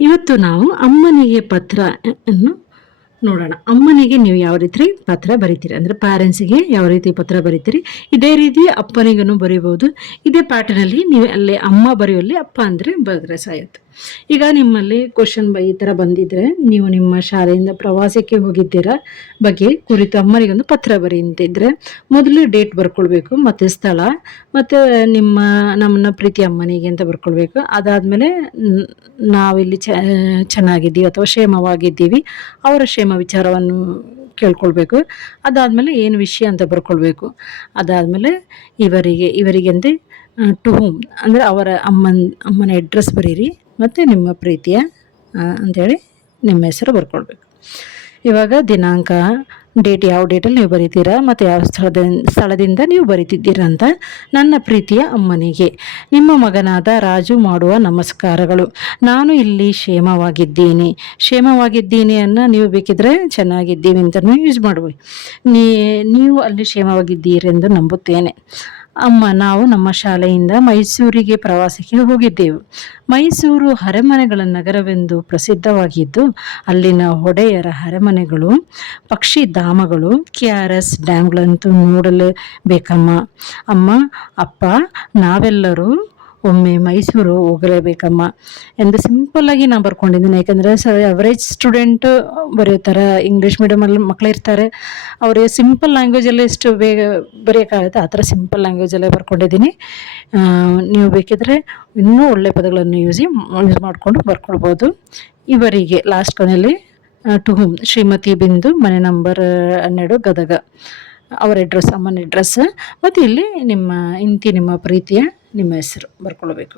ಇವತ್ತು ನಾವು ಅಮ್ಮನಿಗೆ ಪತ್ರ ಅನ್ನು ನೋಡೋಣ. ಅಮ್ಮನಿಗೆ ನೀವು ಯಾವ ರೀತಿ ಪತ್ರ ಬರೀತೀರಿ, ಅಂದರೆ ಪ್ಯಾರೆಂಟ್ಸಿಗೆ ಯಾವ ರೀತಿ ಪತ್ರ ಬರೀತೀರಿ, ಇದೇ ರೀತಿ ಅಪ್ಪನಿಗೂ ಬರೀಬೋದು. ಇದೇ ಪ್ಯಾಟರ್ನಲ್ಲಿ ನೀವು ಅಲ್ಲಿ ಅಮ್ಮ ಬರೆಯುವಲ್ಲಿ ಅಪ್ಪ ಅಂದರೆ ಬರೆದ್ರೆ ಸಾಯತ್ತು. ಈಗ ನಿಮ್ಮಲ್ಲಿ ಕ್ವಶನ್ ಈ ಥರ ಬಂದಿದ್ರೆ, ನೀವು ನಿಮ್ಮ ಶಾಲೆಯಿಂದ ಪ್ರವಾಸಕ್ಕೆ ಹೋಗಿದ್ದೀರಾ ಬಗ್ಗೆ ಕುರಿತು ಅಮ್ಮನಿಗೊಂದು ಪತ್ರ ಬರಿ ಅಂತಿದ್ರೆ, ಮೊದಲು ಡೇಟ್ ಬರ್ಕೊಳ್ಬೇಕು, ಮತ್ತು ಸ್ಥಳ, ಮತ್ತು ನಮ್ಮನ್ನ ಪ್ರೀತಿ ಅಮ್ಮನಿಗೆ ಅಂತ ಬರ್ಕೊಳ್ಬೇಕು. ಅದಾದಮೇಲೆ ನಾವಿಲ್ಲಿ ಚೆನ್ನಾಗಿದ್ದೀವಿ ಅಥವಾ ಕ್ಷೇಮವಾಗಿದ್ದೀವಿ, ಅವರ ಕ್ಷೇಮ ವಿಚಾರವನ್ನು ಕೇಳ್ಕೊಳ್ಬೇಕು. ಅದಾದಮೇಲೆ ಏನು ವಿಷಯ ಅಂತ ಬರ್ಕೊಳ್ಬೇಕು. ಅದಾದಮೇಲೆ ಇವರಿಗೆ ಅಂದರೆ ಟು ಹೋಮ್ ಅಂದರೆ ಅವರ ಅಮ್ಮನ ಅಡ್ರೆಸ್ ಬರೀರಿ, ಮತ್ತು ನಿಮ್ಮ ಪ್ರೀತಿಯ ಅಂಥೇಳಿ ನಿಮ್ಮ ಹೆಸರು ಬರ್ಕೊಳ್ಬೇಕು. ಇವಾಗ ದಿನಾಂಕ, ಡೇಟ್, ಯಾವ ಡೇಟಲ್ಲಿ ನೀವು ಬರೀತೀರಾ ಮತ್ತು ಯಾವ ಸ್ಥಳದಿಂದ ನೀವು ಬರೀತಿದ್ದೀರಾ ಅಂತ. ನನ್ನ ಪ್ರೀತಿಯ ಅಮ್ಮನಿಗೆ, ನಿಮ್ಮ ಮಗನಾದ ರಾಜು ಮಾಡುವ ನಮಸ್ಕಾರಗಳು. ನಾನು ಇಲ್ಲಿ ಕ್ಷೇಮವಾಗಿದ್ದೀನಿ ಅನ್ನು ನೀವು ಬೇಕಿದ್ರೆ ಚೆನ್ನಾಗಿದ್ದೀವಿ ಅಂತಲೂ ಯೂಸ್ ಮಾಡ್ಬೋದು. ನೀವು ಅಲ್ಲಿ ಕ್ಷೇಮವಾಗಿದ್ದೀರೆಂದು ನಂಬುತ್ತೇನೆ. ಅಮ್ಮ, ನಾವು ನಮ್ಮ ಶಾಲೆಯಿಂದ ಮೈಸೂರಿಗೆ ಪ್ರವಾಸಕ್ಕೆ ಹೋಗಿದ್ದೆವು. ಮೈಸೂರು ಅರಮನೆಗಳ ನಗರವೆಂದು ಪ್ರಸಿದ್ಧವಾಗಿದ್ದು, ಅಲ್ಲಿನ ಒಡೆಯರ ಅರಮನೆಗಳು, ಪಕ್ಷಿಧಾಮಗಳು, KRS ಡ್ಯಾಮ್ಗಳಂತೂ ನೋಡಲೇಬೇಕಮ್ಮ. ಅಮ್ಮ, ಅಪ್ಪ, ನಾವೆಲ್ಲರೂ ಒಮ್ಮೆ ಮೈಸೂರು ಹೋಗಲೇಬೇಕಮ್ಮ ಎಂದು ಸಿಂಪಲ್ಲಾಗಿ ನಾನು ಬರ್ಕೊಂಡಿದ್ದೀನಿ. ಯಾಕಂದರೆ ಅವರೇಜ್ ಸ್ಟೂಡೆಂಟ್ ಬರೆಯೋ ಥರ ಇಂಗ್ಲೀಷ್ ಮೀಡಿಯಮಲ್ಲಿ ಮಕ್ಕಳು ಇರ್ತಾರೆ, ಅವರಿಗೆ ಸಿಂಪಲ್ ಲ್ಯಾಂಗ್ವೇಜಲ್ಲೇ ಎಷ್ಟು ಬೇಗ ಬರೆಯೋಕ್ಕಾಗುತ್ತೆ ಆ ಥರ ಸಿಂಪಲ್ ಲ್ಯಾಂಗ್ವೇಜಲ್ಲೇ ಬರ್ಕೊಂಡಿದ್ದೀನಿ. ನೀವು ಬೇಕಿದ್ರೆ ಇನ್ನೂ ಒಳ್ಳೆ ಪದಗಳನ್ನು ಯೂಸ್ ಮಾಡಿಕೊಂಡು ಬರ್ಕೊಳ್ಬೋದು. ಇವರಿಗೆ ಲಾಸ್ಟ್ ಕೊನೆಯಲ್ಲಿ ಟು ಹೋಮ್, ಶ್ರೀಮತಿ ಬಿಂದು, ಮನೆ ನಂಬರ್ 12, ಗದಗ, ಅವರ ಅಡ್ರೆಸ್, ಅಮ್ಮನ ಅಡ್ರೆಸ್, ಮತ್ತು ಇಲ್ಲಿ ನಿಮ್ಮ ಪ್ರೀತಿಯ ನಿಮ್ಮ ಹೆಸರು ಬರ್ಕೊಳ್ಬೇಕು.